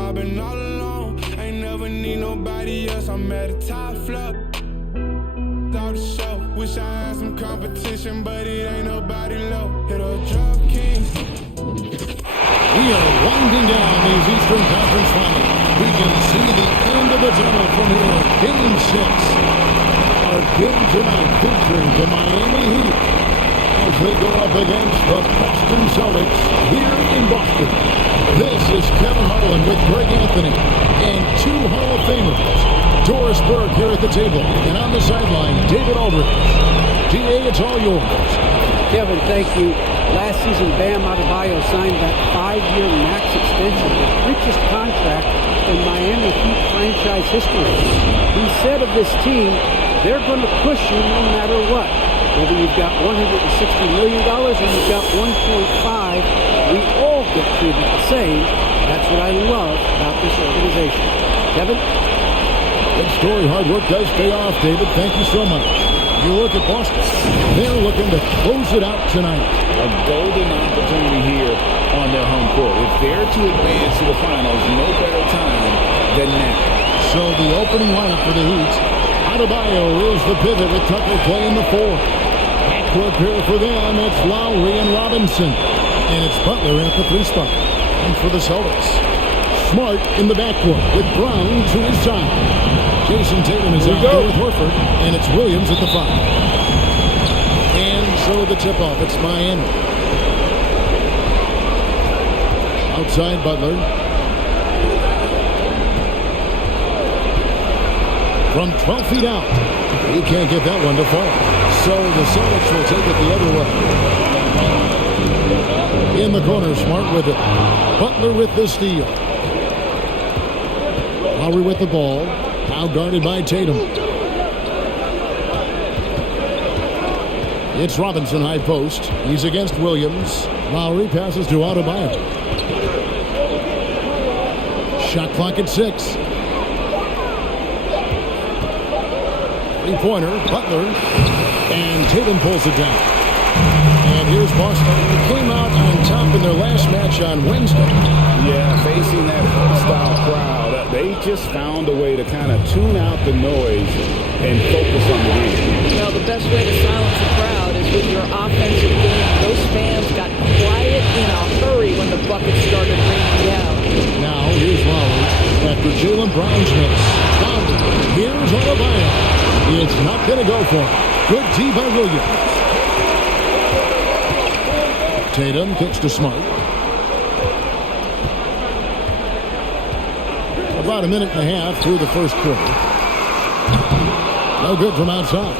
I've been all alone, ain't never need nobody else. I'm at the top floor. Out the show, wish I had some competition, but it ain't nobody low. Hit a drop king. We are winding down these Eastern Conference Finals. We can see the end of the tunnel from here. Game 6. Our game tonight featuring the Miami Heat as they go up against the Boston Celtics here in Boston. This is Kevin Harlan with Greg Anthony and 2 Hall of Famers. Doris Burke here at the table, and on the sideline, David Aldridge. DA, it's all yours. Kevin, thank you. Last season, Bam Adebayo signed that 5-year max extension, the richest contract in Miami Heat franchise history. He said of this team, they're going to push you no matter what. Whether you've got $160 million or you've got 1.5, we all get treated the same. That's what I love about this organization. Kevin? Good story. Hard work does pay off, David. Thank you so much. You look at Boston. They're looking to close it out tonight. A golden opportunity here on their home court. If they're to advance to the finals, no better time than now. So the opening lineup for the Heat. Adebayo is the pivot with Tucker playing the 4. Backcourt pair for them. It's Lowry and Robinson. And it's Butler at the 3 spot. And for the Celtics, Smart in the backcourt with Brown to his side. Jason Tatum is out there with Horford, and it's Williams at the 5. And so the tip-off, it's Miami. Outside Butler. From 12 feet out. He can't get that one to fall. So the Celtics will take it the other way. In the corner, Smart with it. Butler with the steal. Lowry with the ball. Now guarded by Tatum. It's Robinson high post. He's against Williams. Lowry passes to Adebayo. Shot clock at 6. 3-pointer, Butler. And Tatum pulls it down. And here's Boston. They came out on top in their last match on Wednesday. Yeah, facing that hostile crowd. They just found a way to kind of tune out the noise and focus on the game. Well, the best way to silence a crowd is with your offensive game. Those fans got quiet in a hurry when the bucket started raining down. Now, here's Lowry after Jaylen Brown's miss. Here's Adebayo. It's not going to go for him. Good D by Williams. Tatum kicks to Smart. About a minute and a half through the first quarter. No good from outside.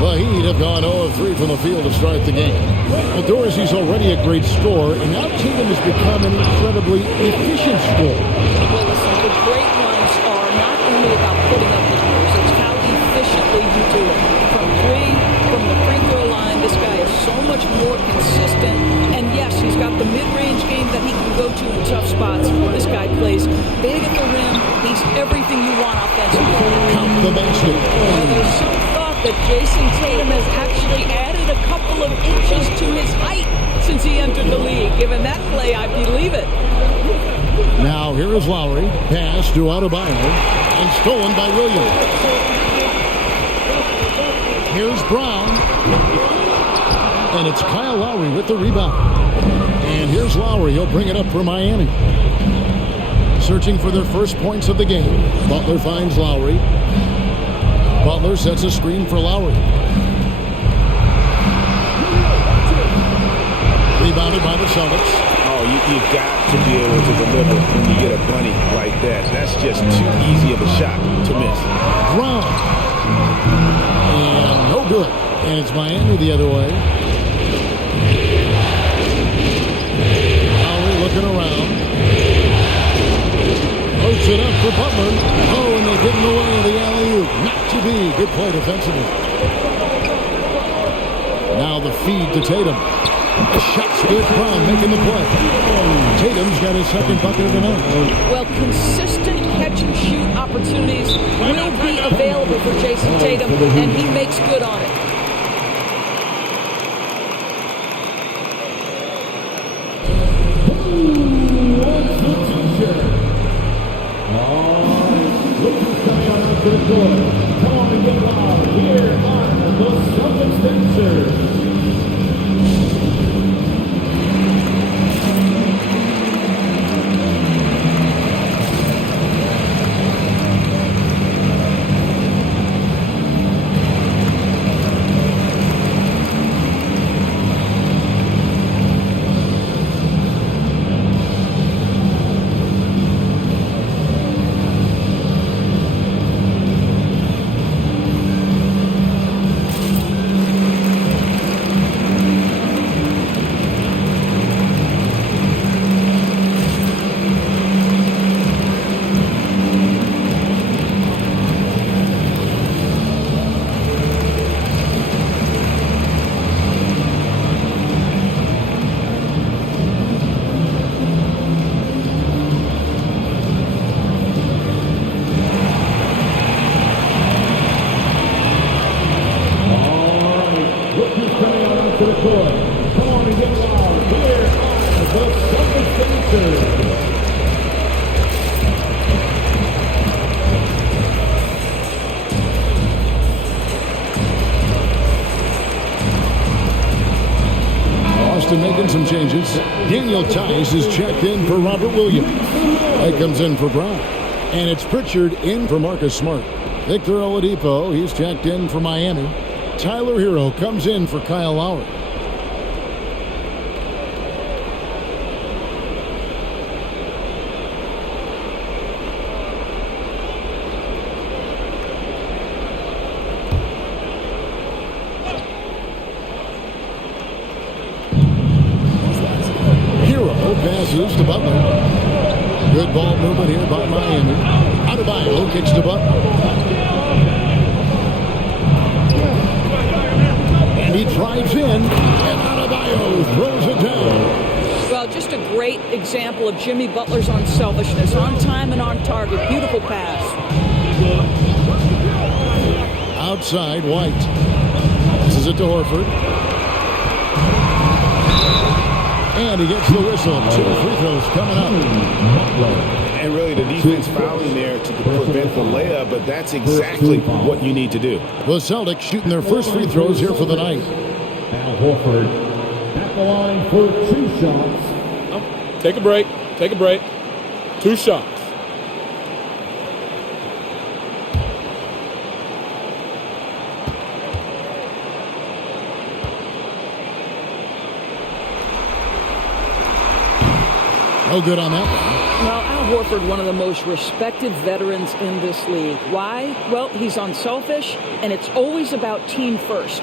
The Heat have gone 0-3 from the field to start the game. Well, Dorsey's already a great scorer, and now Tatum has become an incredibly efficient scorer. Well, listen, the great ones are not only about putting up numbers, it's how efficiently you do it. From the free throw line, this guy is so much more consistent. And yes, he's got the mid-range game that he can go to in tough spots. This guy plays big at the rim. He's everything you want offensively. Count the basket. Well, there's some thought that Jason Tatum has actually added a couple of inches to his height since he entered the league. Given that play, I believe it. Now here is Lowry. Pass to Adebayo. And stolen by Williams. Here's Brown. And it's Kyle Lowry with the rebound. And here's Lowry. He'll bring it up for Miami. Searching for their first points of the game. Butler finds Lowry. Butler sets a screen for Lowry. Rebounded by the Celtics. Oh, you got to be able to deliver when you get a bunny like that. That's just too easy of a shot to miss. Brown. And no good. And it's Miami the other way. Lowry looking around. Floats it up for Butler. Oh, and they get in the way of the alley-oop. Not to be. Good play defensively. Now the feed to Tatum. Shot's good. Brown making the play. Tatum's got his second bucket of the night. Well, consistent catch-and-shoot opportunities will be available for Jason Tatum, and he makes good on it. changes. Daniel Tice is checked in for Robert Williams. That comes in for Brown. And it's Pritchard in for Marcus Smart. Victor Oladipo, he's checked in for Miami. Tyler Hero comes in for Kyle Lowry. Passes to Butler. Good ball movement here by Miami. Adebayo kicks to Butler. And he drives in, and Adebayo throws it down. Well, just a great example of Jimmy Butler's unselfishness. On time and on target. Beautiful pass. Outside, White. Passes it to Horford. And he gets the whistle. 2 free throws coming up. And really the defense fouling there to prevent the layup, but that's exactly what you need to do. The Celtics shooting their first free throws here for the night. Al Horford at the line for 2 shots. Oh, take a break. Take a break. 2 shots. No good on that one. Well, Al Horford, one of the most respected veterans in this league. Why? Well, he's unselfish, and it's always about team first.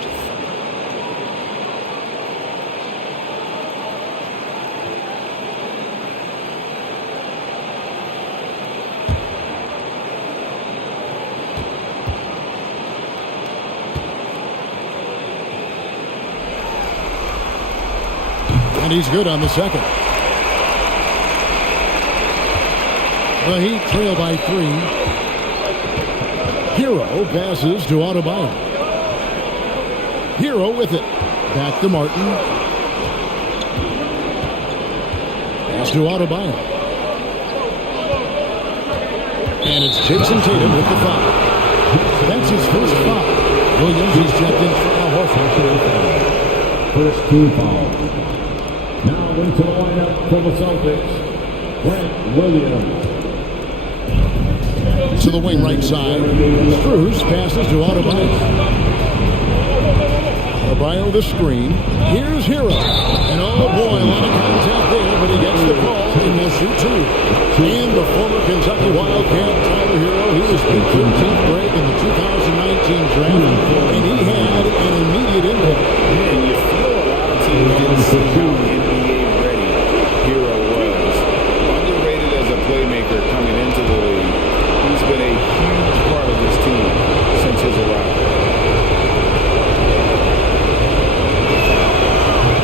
And he's good on the second. The Heat trail by 3. Hero passes to Adebayo. Hero with it. Back to Martin. Pass to Adebayo. And it's Jason Tatum with the foul. That's his first foul. Williams is checked in for Al Horford. First team foul. Now into the lineup for the Celtics, Grant Williams. To the wing right side. Strus passes to Adebayo. Adebayo the screen. Here's Hero. And oh boy, a lot of contact there, but he gets the call and will shoot 2. And the former Kentucky Wildcat, Tyler Hero, he was the 13th break in the 2019 draft, and he had an immediate impact. And you feel a lot of teams didn't see how NBA ready Hero was. Underrated as a playmaker coming into the league. He's been a huge part of this team since his arrival.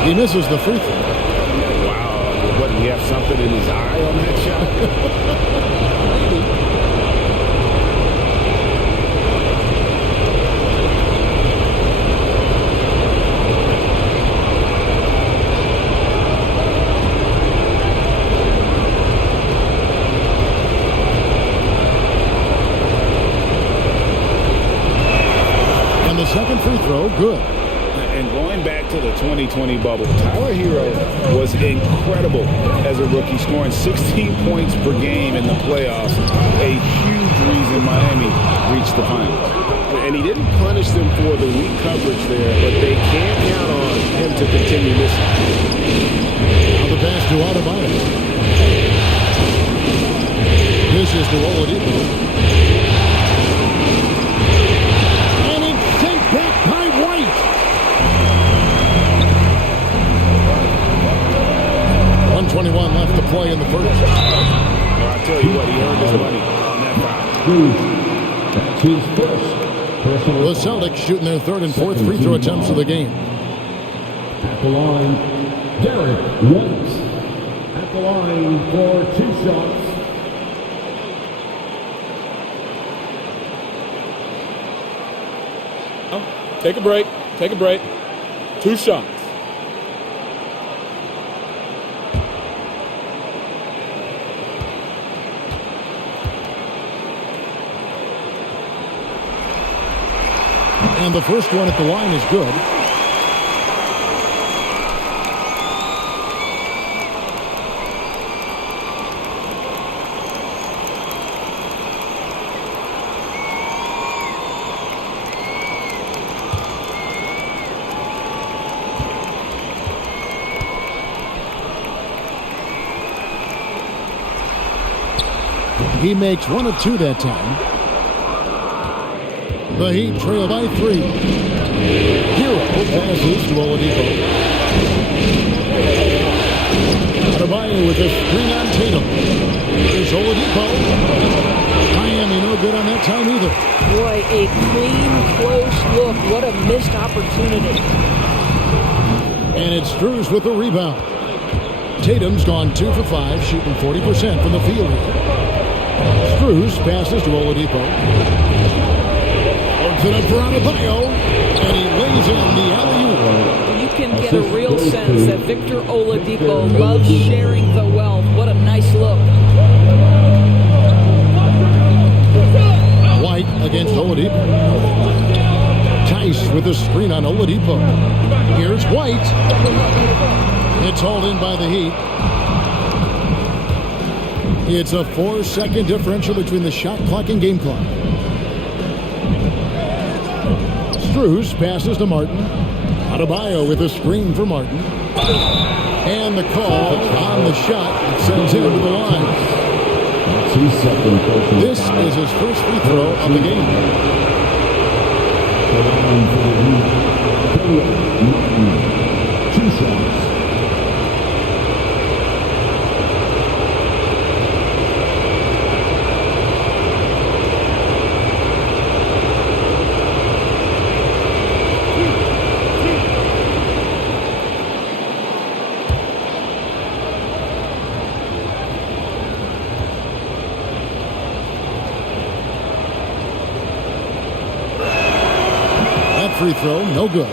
He misses the free throw. Wow. What, he have something in his eye on that shot? Maybe. Second free throw, good. And going back to the 2020 bubble, Tyler Hero was incredible as a rookie, scoring 16 points per game in the playoffs. A huge reason Miami reached the finals. And he didn't punish them for the weak coverage there, but they can't count on him to continue this. Now the pass to Adebayo. This is to Oladipo. By White. 1:21 left to play in the first. Well, I'll tell you what, he earned his money on that foul. That's his first personal. The Celtics shooting their third and fourth free throw attempts of the game. At the line, Derek White. At the line for 2 shots. Take a break. Take a break. 2 shots. And the first one at the line is good. He makes one of two that time. The Heat trail by 3. Hero passes to Oladipo. Adebayo with a screen on Tatum. Here's Oladipo. Miami no good on that time either. Boy, a clean, close look. What a missed opportunity. And it's Strus with the rebound. Tatum's gone 2 for 5, shooting 40% from the field. Strus passes to Oladipo. Works it up for Adebayo, and he lays in the alley-oop. You can get a real sense that Victor Oladipo loves sharing the wealth. What a nice look. White against Oladipo. Tice with the screen on Oladipo. Here's White. It's hauled in by the Heat. It's a 4-second differential between the shot clock and game clock. Strus passes to Martin. Adebayo with a screen for Martin. And the call on the shot that sends him to the line. This is his first free throw of the game. Two shots. Free throw, no good.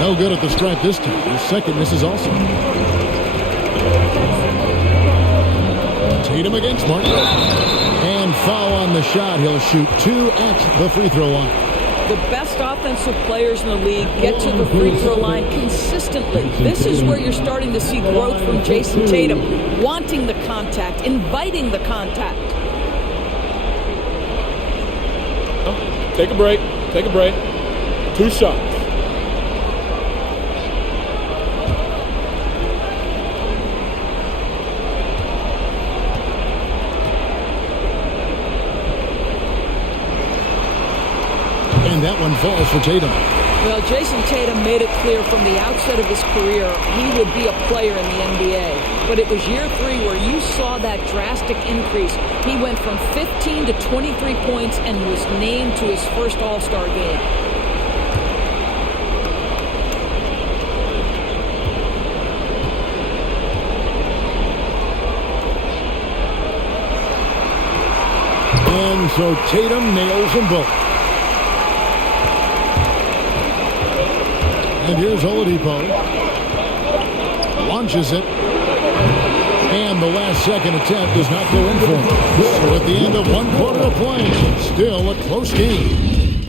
No good at the stripe this time. His second misses also. Tatum against Martin. And foul on the shot. He'll shoot 2 at the free throw line. The best offensive players in the league get to the free throw line consistently. This is where you're starting to see growth from Jayson Tatum, wanting the contact, inviting the contact. Take a break. Take a break. 2 shots. And that one falls for Tatum. Well, Jayson Tatum made it clear from the outset of his career he would be a player in the NBA. But it was year 3 where you saw that drastic increase. He went from 15 to 23 points and was named to his first All-Star game. And so Tatum nails them both. And here's Oladipo. Launches it. And the last second attempt does not go in for him. So at the end of 1 quarter of play, still a close game.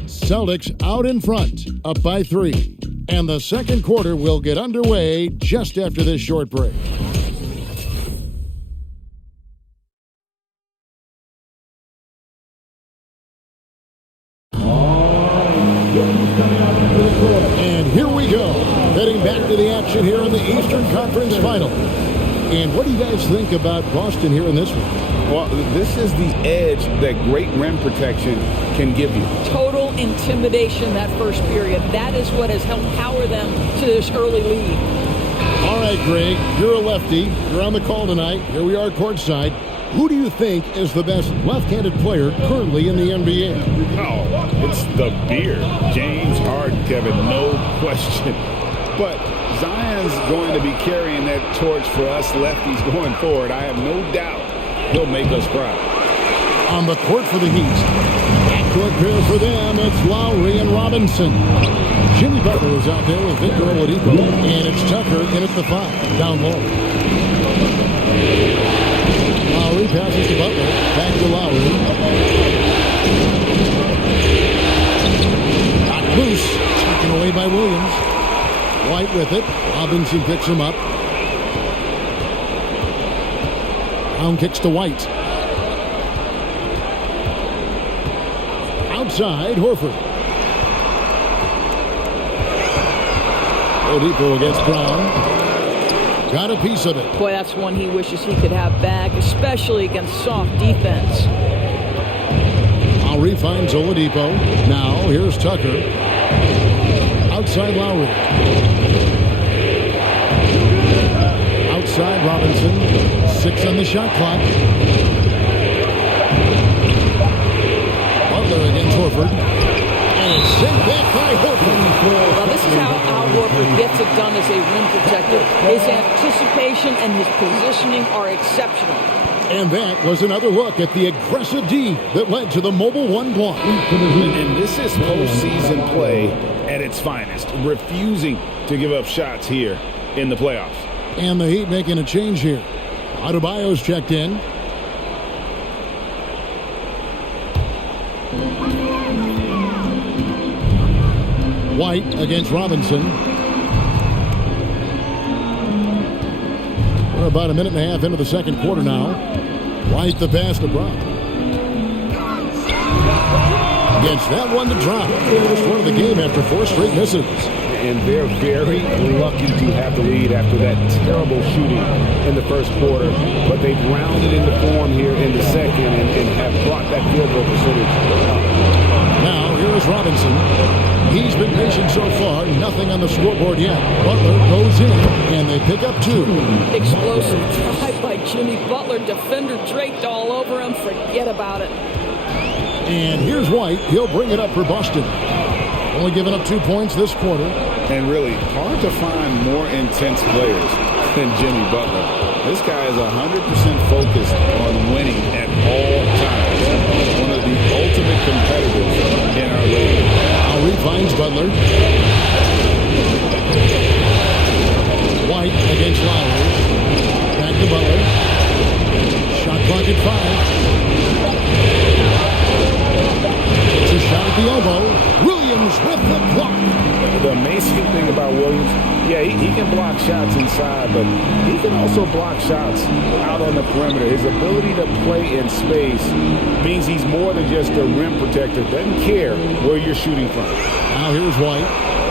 Celtics out in front, up by 3. And the second quarter will get underway just after this short break. And here we go, heading back to the action here in the Eastern Conference Final. And what do you guys think about Boston here in this one? Well, this is the edge that great rim protection can give you. Total intimidation that first period. That is what has helped power them to this early lead. All right, Greg, you're a lefty. You're on the call tonight. Here we are courtside. Who do you think is the best left-handed player currently in the NBA? Oh, it's the beard. James Harden, Kevin, no question. But Zion's going to be carrying that torch for us lefties going forward. I have no doubt he'll make us proud. On the court for the Heat. Backcourt pair for them, it's Lowry and Robinson. Jimmy Butler is out there with Victor Oladipo. And it's Tucker in at the 5, down low. Lowry passes to Butler. Back to Lowry. with it. Robinson picks him up. Brown kicks to White. Outside, Horford. Oladipo against Brown. Got a piece of it. Boy, that's one he wishes he could have back, especially against soft defense. Lowry finds Oladipo. Now, here's Tucker. Outside Lowry. Outside Robinson. 6 on the shot clock. Butler against Horford. And it's sent back by Horford. Well, this is how Al Horford gets it done as a rim protector. His anticipation and his positioning are exceptional. And that was another look at the aggressive D that led to the mobile one block. And this is postseason play at its finest, refusing to give up shots here in the playoffs. And the Heat making a change here. Adebayo's checked in. White against Robinson. We're about a minute and a half into the second quarter now. White the pass to Brown. Gets that one to drop. First one of the game after 4 straight misses. And they're very lucky to have the lead after that terrible shooting in the first quarter. But they've rounded into form here in the second and have brought that field goal percentage up. Now, here's Robinson. He's been patient so far. Nothing on the scoreboard yet. Butler goes in, and they pick up 2. Explosive drive by Jimmy Butler. Defender draped all over him. Forget about it. And here's White. He'll bring it up for Boston. Only giving up 2 points this quarter. And really, hard to find more intense players than Jimmy Butler. This guy is 100% focused on winning at all times. One of the ultimate competitors in our league. Lowry finds Butler. White against Lowry. Back to Butler. Shot clock at 5. It's a shot at the elbow. Williams with the block. The amazing thing about Williams, yeah, he can block shots inside, but he can also block shots out on the perimeter. His ability to play in space means he's more than just a rim protector. Doesn't care where you're shooting from. Now here's White.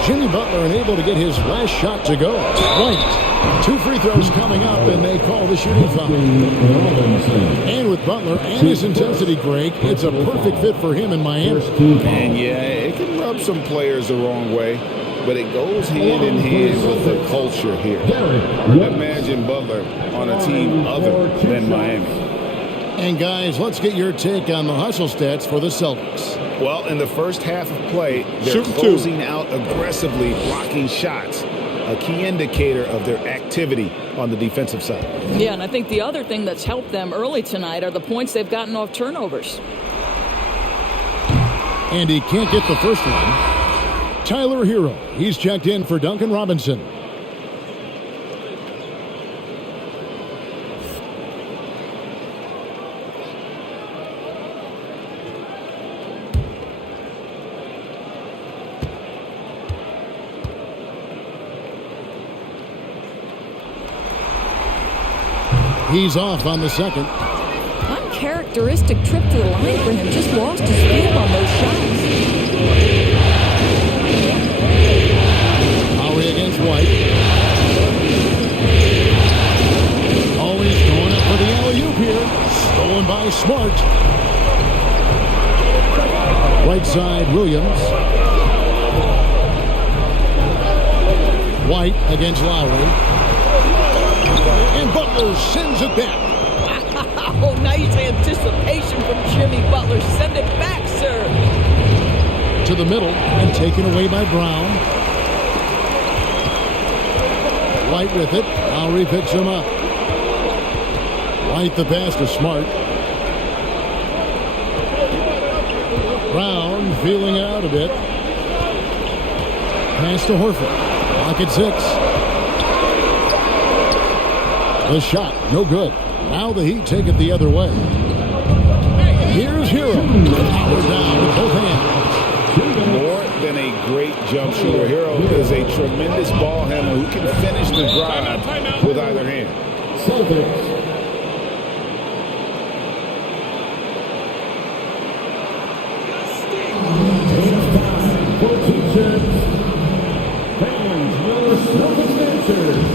Jimmy Butler unable to get his last shot to go. White. 2 free throws coming up, and they call the shooting foul. And with Butler and his intensity, Greg, it's a perfect fit for him in Miami. And yeah, it can rub some players the wrong way, but it goes hand in hand with the culture here. Imagine Butler on a team other than Miami. And guys, let's get your take on the hustle stats for the Celtics. Well, in the first half of play, they're closing out aggressively, blocking shots. A key indicator of their activity on the defensive side. Yeah, and I think the other thing that's helped them early tonight are the points they've gotten off turnovers. And he can't get the first one. Tyler Hero, he's checked in for Duncan Robinson. He's off on the second. Uncharacteristic trip to the line for him. Just lost his feel on those shots. Lowry against White. Always going up for the alley-oop here. Stolen by Smart. Right side, Williams. White against Lowry. And Butler sends it back. Oh, nice anticipation from Jimmy Butler. Send it back, sir. To the middle and taken away by Brown. White with it. Lowry picks him up. White the pass to Smart. Brown feeling it out a bit. Pass to Horford. Clock at 6. The shot, no good. Now the Heat take it the other way. Here's Hero. Power down with both hands. More than a great jump shooter. Hero is a tremendous ball handler who can finish the drive with either hand. Celtics. For T-shirts, fans, your Celtics dancers.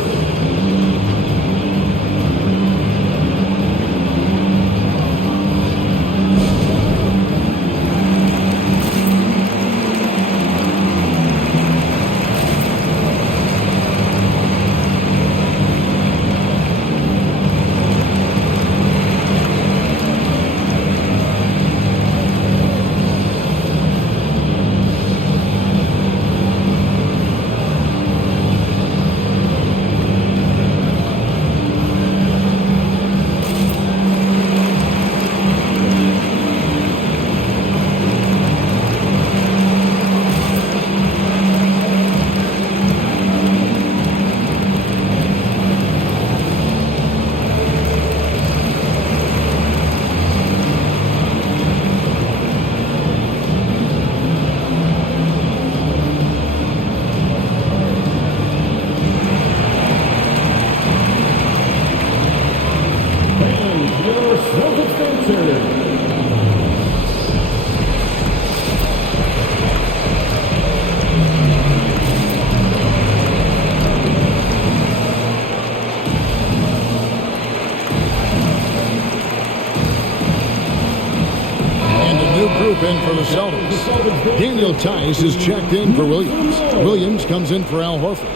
In for the Celtics. Daniel Tice is checked in for Williams. Williams comes in for Al Horford.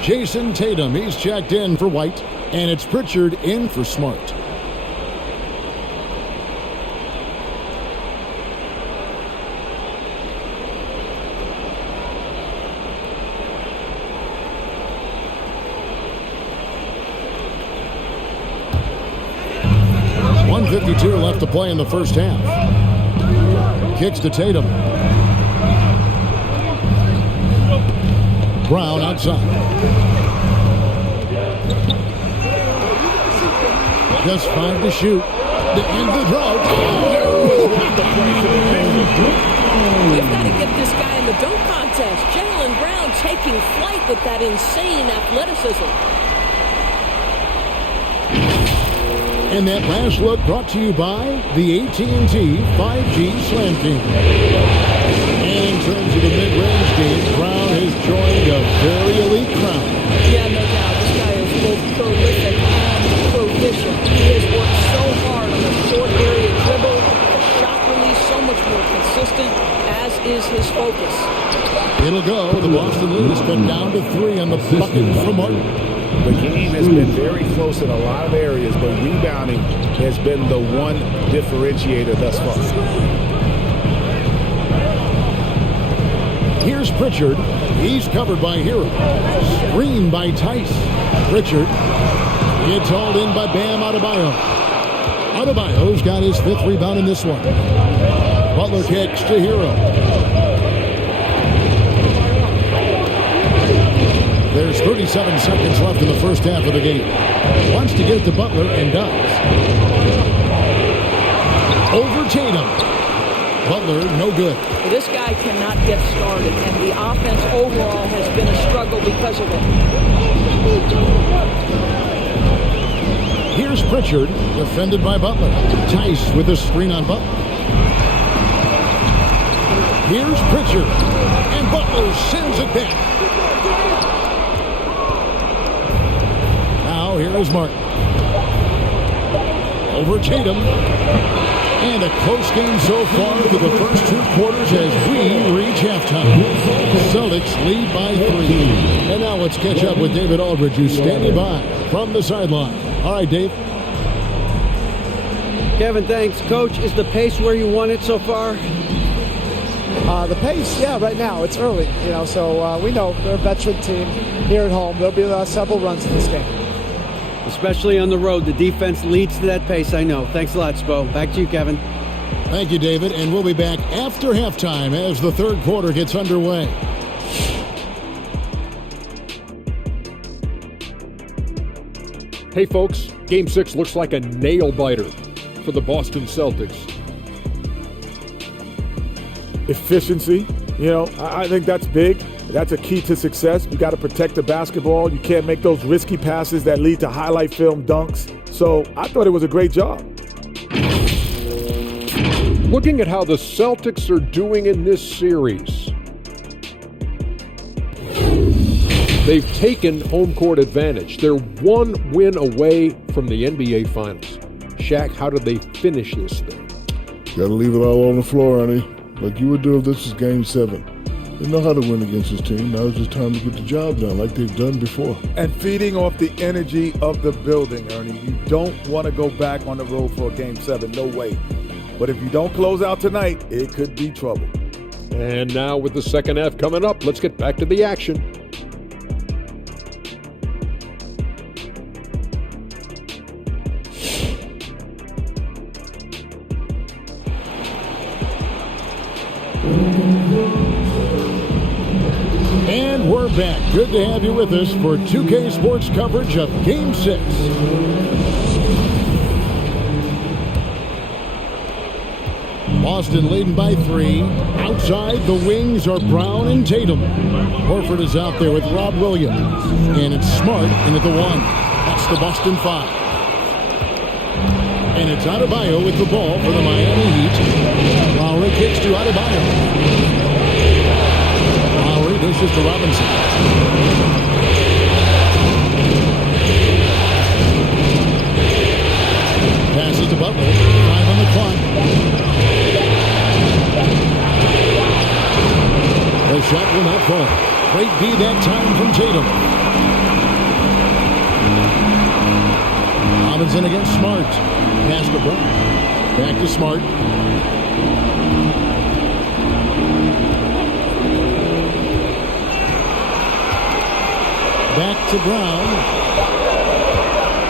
Jason Tatum, he's checked in for White. And it's Pritchard in for Smart. .152 left to play in the first half. Kicks to Tatum. Brown outside. Just 5 to shoot. To end the drought. We've got to get this guy in the dunk contest. Jaylen Brown taking flight with that insane athleticism. And that last look brought to you by the AT&T 5G Slam Team. And in terms of the mid-range game, Brown has joined a very elite crowd. Yeah, no doubt. This guy is both prolific and proficient. He has worked so hard on the short area dribble, the shot release so much more consistent, as is his focus. It'll go. The Boston lead is cut down to 3 on the bucket from Martin. The game has been very close in a lot of areas, but rebounding has been the one differentiator thus far. Here's Pritchard. He's covered by Hero. Screened by Tice. Pritchard. It's hauled in by Bam Adebayo. Adebayo's got his 5th rebound in this one. Butler kicks to Hero. There's 37 seconds left in the first half of the game. Wants to get it to Butler and does. Over Tatum. Butler, no good. This guy cannot get started, and the offense overall has been a struggle because of it. Here's Pritchard, defended by Butler. Tice with a screen on Butler. Here's Pritchard, and Butler sends it back. Now here is Martin. Over Tatum. And a close game so far for the first 2 quarters as we reach halftime. Celtics lead by 3. And now let's catch up with David Aldridge, who's standing by from the sideline. All right, Dave. Kevin, thanks. Coach, is the pace where you want it so far? The pace, yeah, right now. It's early, so we know they're a veteran team here at home. There'll be several runs in this game. Especially on the road, the defense leads to that pace, I know. Thanks a lot, Spo. Back to you, Kevin. Thank you, David. And we'll be back after halftime as the third quarter gets underway. Hey, folks. Game 6 looks like a nail-biter for the Boston Celtics. Efficiency You know, I think that's big. That's a key to success. You got to protect the basketball. You can't make those risky passes that lead to highlight film dunks. So I thought it was a great job. Looking at how the Celtics are doing in this series, they've taken home court advantage. They're one win away from the NBA Finals. Shaq, how did they finish this thing? Got to leave it all on the floor, honey. Like you would do if this was Game 7. They know how to win against this team. Now it's just time to get the job done like they've done before. And feeding off the energy of the building, Ernie. You don't want to go back on the road for a Game 7. No way. But if you don't close out tonight, it could be trouble. And now with the second half coming up, let's get back to the action. And we're back. Good to have you with us for 2K Sports coverage of Game 6. Boston leading by 3. Outside, the wings are Brown and Tatum. Horford is out there with Rob Williams. And it's Smart in at the 1. That's the Boston 5. And it's Adebayo with the ball for the Miami Heat. Lowry kicks to Adebayo. Lowry dishes to Robinson. Passes to Butler. 5 on the clock. The shot will not fall. Great D that time from Tatum. Robinson against Smart. Pass to Brown. Back to Smart. Back to Brown.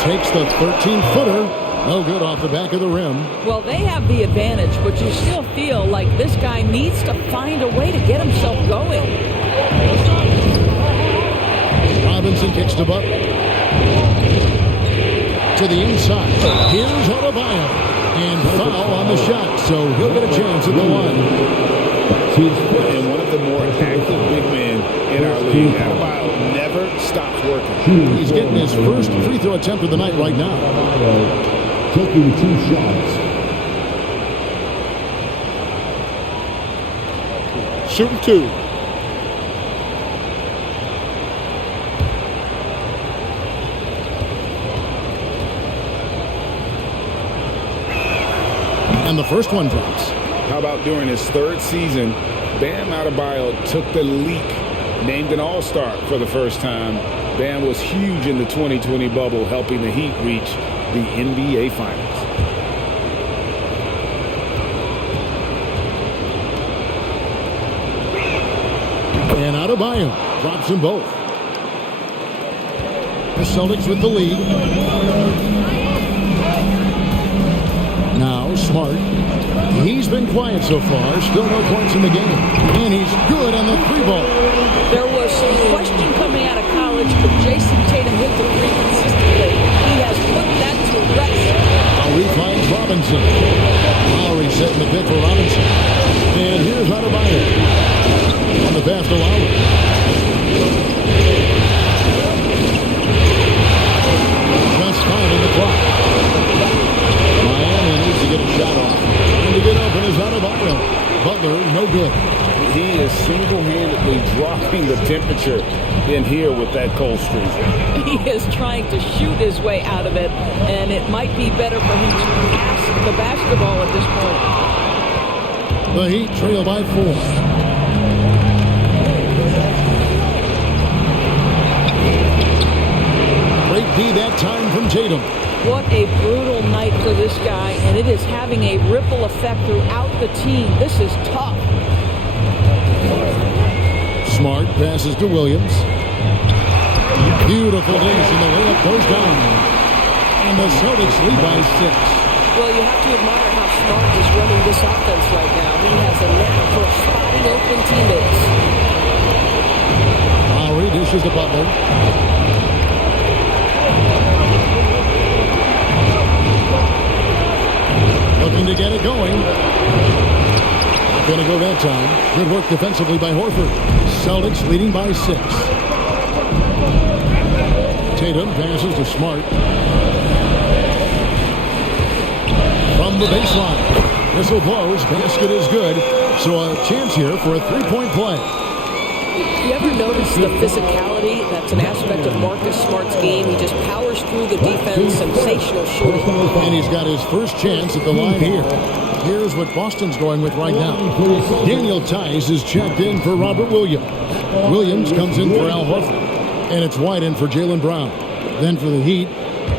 Takes the 13-footer. No good off the back of the rim. Well, they have the advantage, but you still feel like this guy needs to find a way to get himself going. Robinson kicks to Butler. To the inside. Here's Adebayo. And foul on the shot, so he'll get a chance at the 1. And one of the more active big men in our league. Adebayo never stops working. He's getting his first free throw attempt of the night right now. Taking 2 shots. Shooting 2. And the first one drops. How about during his 3rd season, Bam Adebayo took the leap, named an All-Star for the first time. Bam was huge in the 2020 bubble, helping the Heat reach the NBA Finals. And Adebayo drops them both. The Celtics with the lead. Now Smart. He's been quiet so far. Still no points in the game. And he's good on the 3-ball. There was some question coming out of college, but Jason Tatum hit the 3 consistently. He has put that to rest. Lowry finds Robinson. Lowry setting the pick for Robinson. And here's Adebayo. On the pass to Lowry. Just 5 on the clock. Miami needs to get a shot off. And to get open is Adebayo. Butler, no good. He is single-handedly dropping the temperature in here with that cold streak. He is trying to shoot his way out of it, and it might be better for him to pass the basketball at this point. The Heat trail by 4. Great D that time from Tatum. What a brutal night for this guy, and it is having a ripple effect throughout the team. This is tough. Smart passes to Williams. Beautiful dish, and the layup goes down. And the Celtics lead by 6. Well, you have to admire how Smart is running this offense right now. He has a knack for spotting open teammates. Lowry dishes to Butler. Looking to get it going. Not going to go that time. Good work defensively by Horford. Celtics leading by 6. Tatum passes to Smart. From the baseline. Whistle blows. Basket is good. So a chance here for a three-point play. You ever notice the physicality? That's an aspect of Marcus Smart's game. He just powers through the defense. Sensational shooting. And he's got his first chance at the line here. Here's what Boston's going with right now. Daniel Tice is checked in for Robert Williams. Williams comes in for Al Horford. And it's White in for Jaylen Brown. Then for the Heat,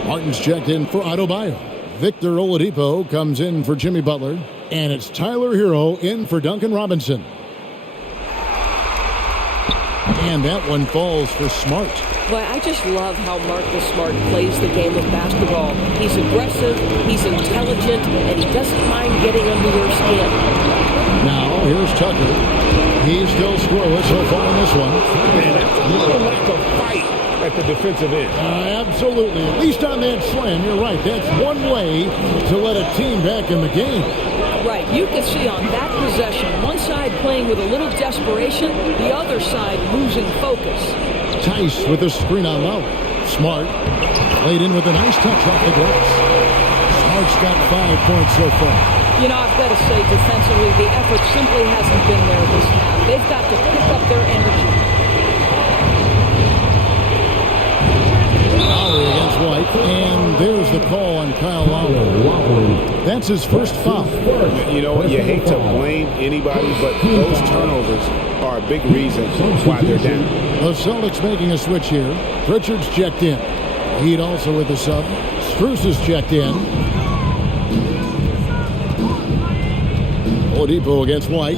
Martin's checked in for Adebayo. Victor Oladipo comes in for Jimmy Butler. And it's Tyler Hero in for Duncan Robinson. And that one falls for Smart. Boy, I just love how Marcus Smart plays the game of basketball. He's aggressive, he's intelligent, and he doesn't mind getting under your skin. Now, here's Tucker. He's still scoreless so far in this one. Man, that's a little lack of fight at the defensive end. Absolutely. At least on that slam, you're right. That's one way to let a team back in the game. Right. You can see on that possession, one side playing with a little desperation, the other side losing focus. Tice with a screen on Lowry. Smart laid in with a nice touch off the glass. Smart's got 5 points so far. You know, I've got to say, defensively, the effort simply hasn't been there this half. They've got to pick up their energy. Lowry against White, and there's the call on Kyle Lowry. That's his first foul. You know what? You hate to blame anybody, but those turnovers are a big reason why they're down. The Celtics making a switch here. Pritchard's checked in. Heat also with the sub. Strus is checked in. Oladipo against White.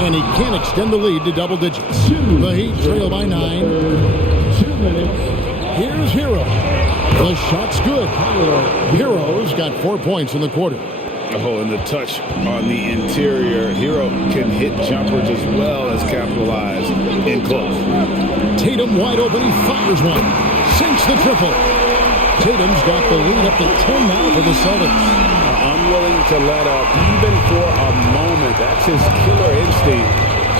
And he can extend the lead to double digits. The Heat trail by 9. 2 minutes. Here's Hero. The shot's good. Hero's got 4 points in the quarter. Oh, and the touch on the interior. Hero can hit jumpers as well as capitalize in close. Tatum wide open. He fires one. Sinks the triple. Tatum's got the lead up to 10 now for the Celtics. Unwilling to let up even for a moment. That's his killer instinct,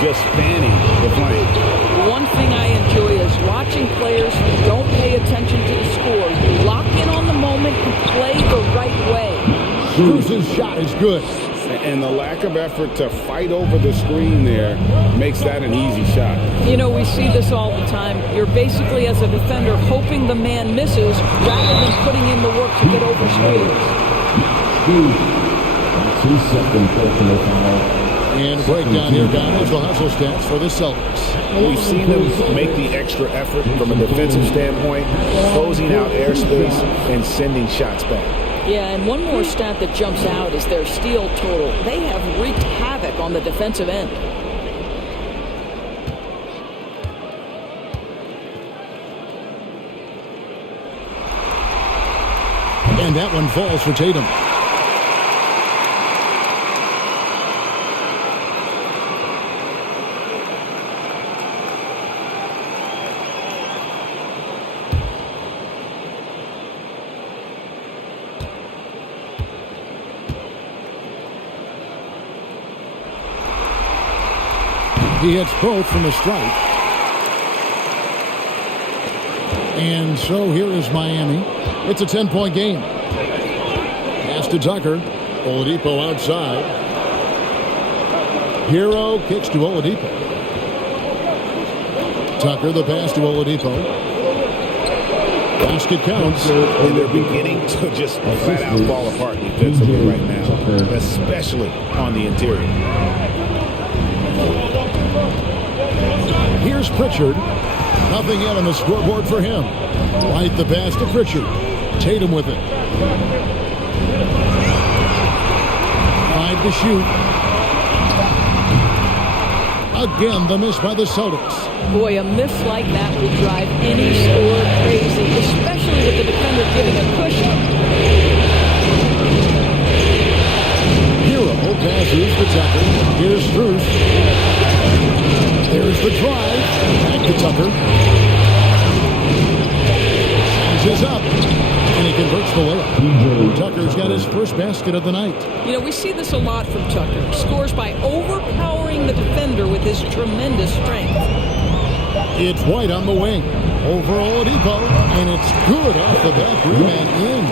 just fanning the flame. One thing I enjoy is watching players who don't pay attention to the score. You lock in on the moment, you play the right way. Strus's shot is good. And the lack of effort to fight over the screen there makes that an easy shot. You know, we see this all the time. You're basically, as a defender, hoping the man misses rather than putting in the work to get over screens. 2 second personal foul. And breakdown here, guys, the hustle stats for the Celtics. We've seen them make the extra effort from a defensive standpoint, closing out airspace and sending shots back. Yeah, and one more stat that jumps out is their steal total. They have wreaked havoc on the defensive end. And that one falls for Tatum. He hits both from the stripe. And so here is Miami. It's a 10-point game. Pass to Tucker. Oladipo outside. Hero kicks to Oladipo. Tucker, the pass to Oladipo. Basket counts. And they're beginning to just flat out fall apart defensively right now, especially on the interior. Here's Pritchard. Nothing yet on the scoreboard for him. White the pass to Pritchard. Tatum with it. 5 to shoot. Again, the miss by the Celtics. Boy, a miss like that will drive any scorer crazy, especially with the defender giving a cushion. Hero passes to Tucker. Here's Strus. There's the drive. Back to Tucker. Changes up. And he converts the layup. Tucker's got his first basket of the night. You know, we see this a lot from Tucker. Scores by overpowering the defender with his tremendous strength. It's White on the wing. Over Oladipo, and it's good off the back rim and in.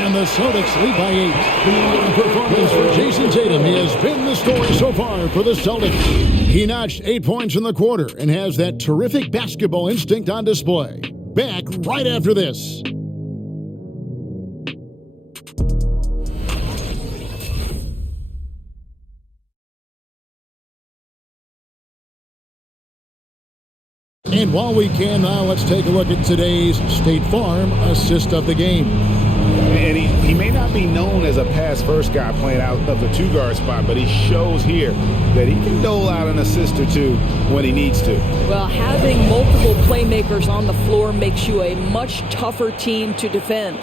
And the Celtics lead by 8. The performance for Jason Tatum. He has been the story so far for the Celtics. He notched 8 points in the quarter and has that terrific basketball instinct on display. Back right after this. And while we can now, let's take a look at today's State Farm assist of the game. And he may not be known as a pass-first guy playing out of the two-guard spot, but he shows here that he can dole out an assist or two when he needs to. Well, having multiple playmakers on the floor makes you a much tougher team to defend.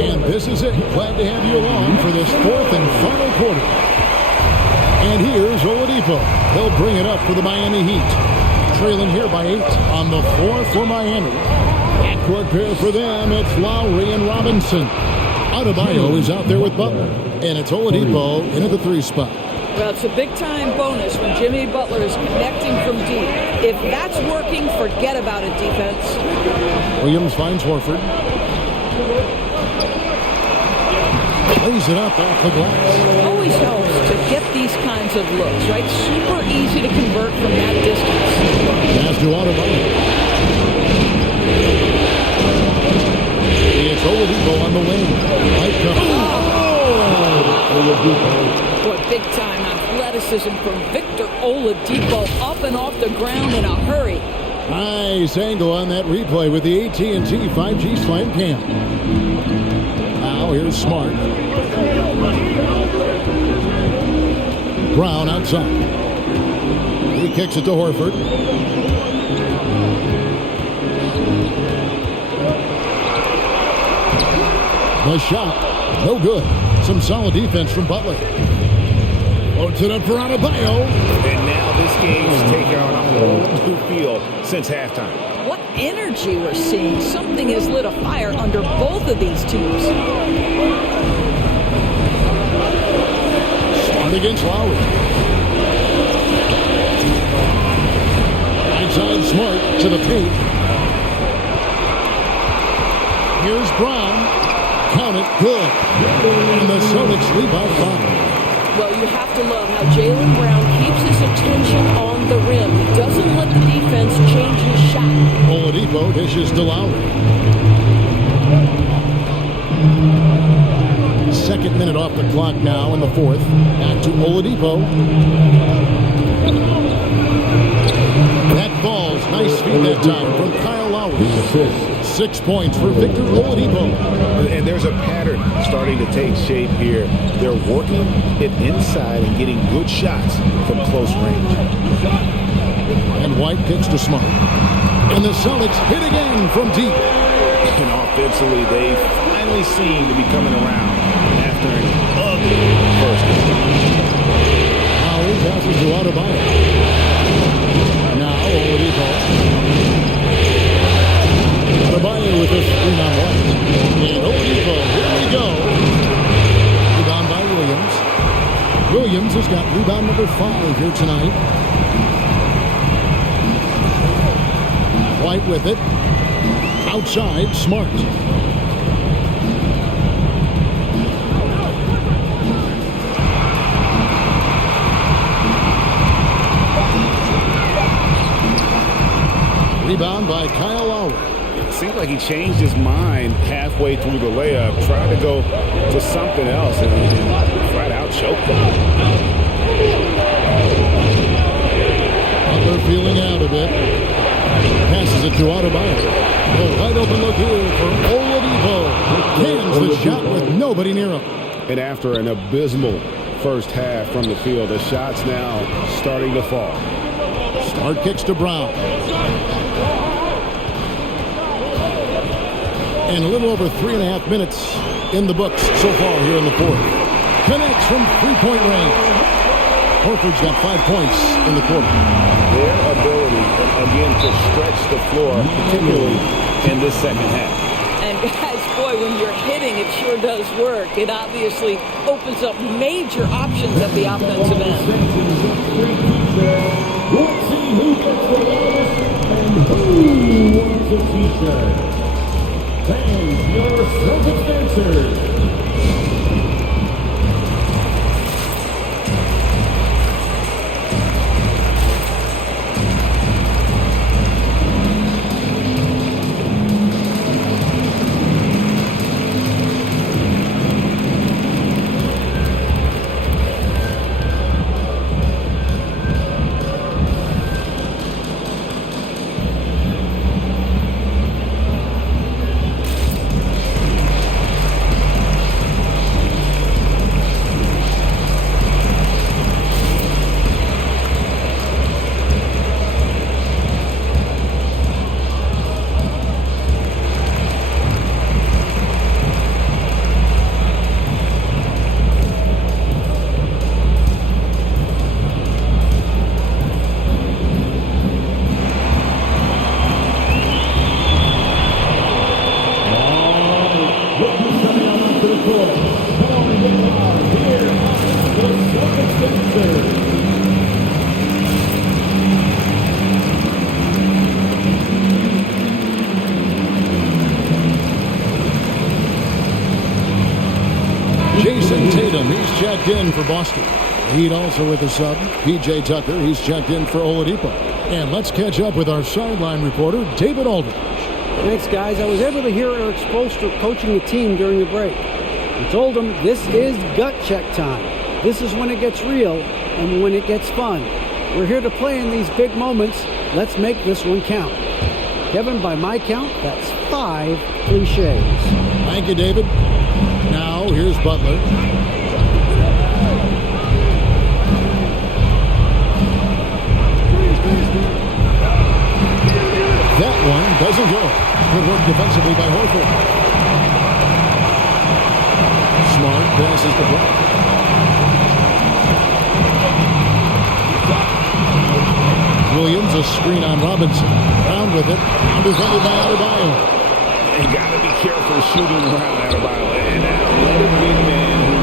And this is it. Glad to have you along for this fourth and final quarter. And here's Oladipo. He'll bring it up for the Miami Heat. Trailing here by 8 on the floor for Miami. Backcourt pair for them, it's Lowry and Robinson. Adebeyo is out there with Butler. And it's Oladipo in at the 3 spot. Well, it's a big-time bonus when Jimmy Butler is connecting from deep. If that's working, forget about it, defense. Williams finds Horford. Plays it up off the glass. Always helps to get these kinds of looks, right? Super easy to convert from that distance. Pass to Adebeyo. It's Oladipo on the wing. Right Oladipo. Boy, big-time athleticism from Victor Oladipo, up and off the ground in a hurry. Nice angle on that replay with the AT&T 5G Slam Cam. Now here's Smart. Brown outside. He kicks it to Horford. The shot, no good. Some solid defense from Butler. Loads it up for Adebeyo. And now this game's taken on a whole new feel since halftime. What energy we're seeing. Something has lit a fire under both of these teams. Start against Lowry. Inside Smart to the paint. Here's Brown. Count it, good. And the Celtics lead by 5. Well, you have to love how Jaylen Brown keeps his attention on the rim. He doesn't let the defense change his shot. Oladipo dishes to Lowry. Second minute off the clock now in the fourth. Back to Oladipo. That falls. Nice feed that time from Kyle Lowry. 6 points for Victor Oladipo. And there's a pattern starting to take shape here. They're working it inside and getting good shots from close range. And White kicks to Smart. And the Celtics hit again from deep. And offensively, they finally seem to be coming around after an ugly first half. Lowry passes to Adebeyo. Now Oladipo. Adebeyo with this screen on White. And Oladipo, here we go. Rebound by Williams. Williams has got rebound number 5 here tonight. White with it. Outside, Smart. Rebound by Kyle Lowry. It seemed like he changed his mind halfway through the layup, tried to go to something else, and flat out choked him. Butler feeling out a bit. Passes it to Adebeyo. A wide open look here for Oladipo. Cans the shot with nobody near him. And after an abysmal first half from the field, the shots now starting to fall. Smart kicks to Brown. And a little over 3.5 minutes in the books so far here in the fourth. Connects from three-point range. Horford's got 5 points in the quarter. Their ability again, to stretch the floor, particularly in this second half. And guys, boy, when you're hitting, it sure does work. It obviously opens up major options at the offensive end. Let's see who gets the lowest and who wants a t-shirt. Fans, your Celtics dancers. Jayson Tatum, he's checked in for Boston. Heat also with a sub. PJ Tucker, he's checked in for Oladipo. And let's catch up with our sideline reporter, David Aldridge. Thanks, guys. I was able to hear Eric Spoelstra coaching the team during the break. He told them this is gut check time. This is when it gets real and when it gets fun. We're here to play in these big moments. Let's make this one count. Kevin, by my count, that's 5 cliches. Thank you, David. Now, here's Butler. That one doesn't go. Good work defensively by Horford. Smart passes the ball. Williams, a screen on Robinson. Round with it. Defended by Adebeyo. You got to be careful shooting around Adebeyo. And that little big man who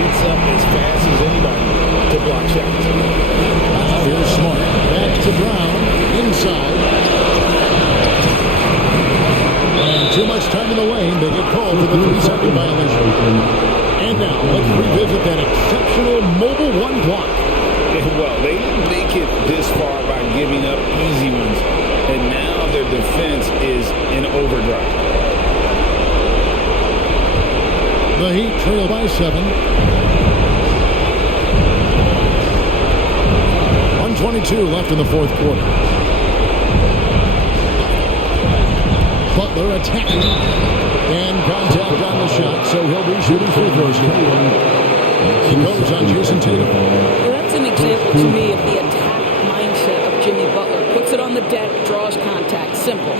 gets up as fast as anybody to block shots. Here's Smart. Back to Brown. Inside. And too much time in the lane. They get called for the 3-second violation. And now, let's revisit that exceptional mobile one block. Well, they didn't make it this far by giving up easy ones. And now their defense is in overdrive. The Heat trail by 7. 1:22 left in the fourth quarter. Butler attacking. And contact on the shot, so he'll be shooting free throws here. He goes on Jayson Tatum. Well, that's an example to me of the attack mindset of Jimmy Butler. Puts it on the deck, draws contact. Simple.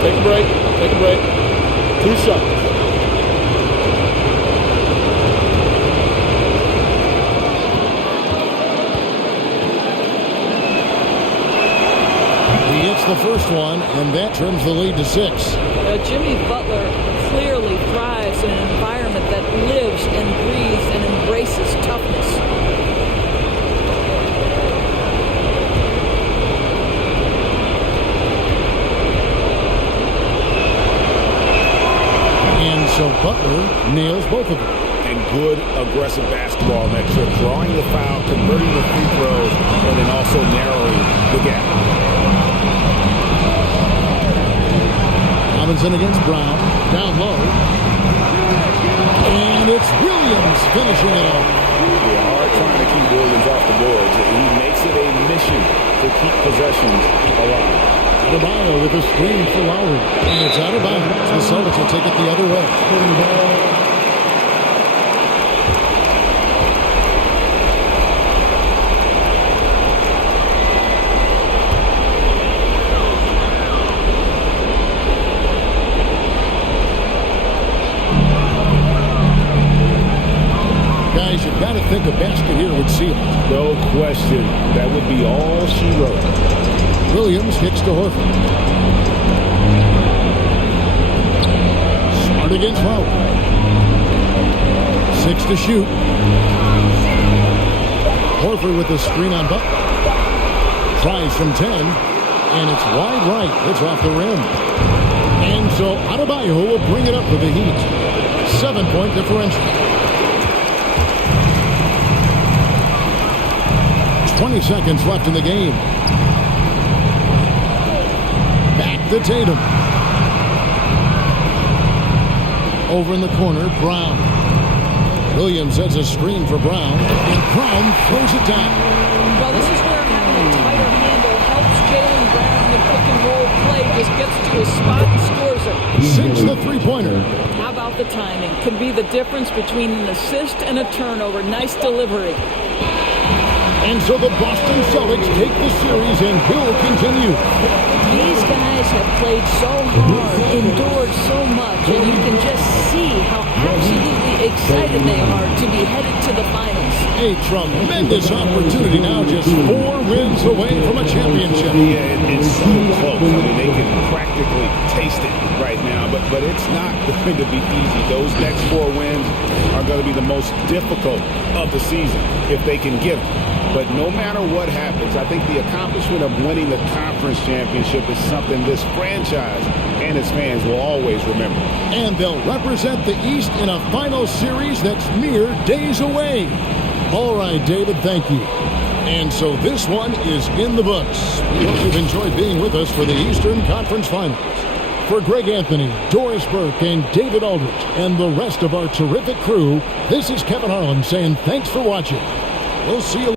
Take a break. Take a break. 2 shots. The first one, and that trims the lead to 6. Jimmy Butler clearly thrives in an environment that lives and breathes and embraces toughness. And so Butler nails both of them. And good aggressive basketball next to drawing the foul, converting the free throws, and then also narrowing the gap. Robinson against Brown, down low. And it's Williams finishing it off. Yeah, hard trying to keep Williams off the boards. He makes it a mission to keep possessions alive. Adebeyo with a screen for Lowry. And it's out of bounds. The Celtics will take it the other way. think a basket here would seal it? No question. That would be all she wrote. Williams kicks to Horford. Smart against Lowry. 6 to shoot. Horford with the screen on Butler. Tries from 10, and it's wide right. It's off the rim. And so Adebeyo will bring it up for the Heat. 7-point differential. 20 seconds left in the game. Back to Tatum. Over in the corner, Brown. Williams sets a screen for Brown, and Brown throws it down. Well, this is where having a tighter handle helps Jaylen Brown in the pick and roll play. Just gets to his spot and scores it. Sinks the three-pointer. How about the timing? Can be the difference between an assist and a turnover. Nice delivery. And so the Boston Celtics take the series and will continue. These guys have played so hard, endured so much, and you can just see how absolutely excited they are to be headed to the finals. A tremendous opportunity now, just 4 wins away from a championship. Yeah, it's so close. I mean, they can practically taste it right now, but it's not going to be easy. Those next 4 wins are going to be the most difficult of the season if they can get them. But no matter what happens, I think the accomplishment of winning the conference championship is something this franchise and its fans will always remember. And they'll represent the East in a final series that's mere days away. All right, David, thank you. And so this one is in the books. We hope you've enjoyed being with us for the Eastern Conference Finals. For Greg Anthony, Doris Burke, and David Aldridge, and the rest of our terrific crew, this is Kevin Harlan saying thanks for watching. We'll see you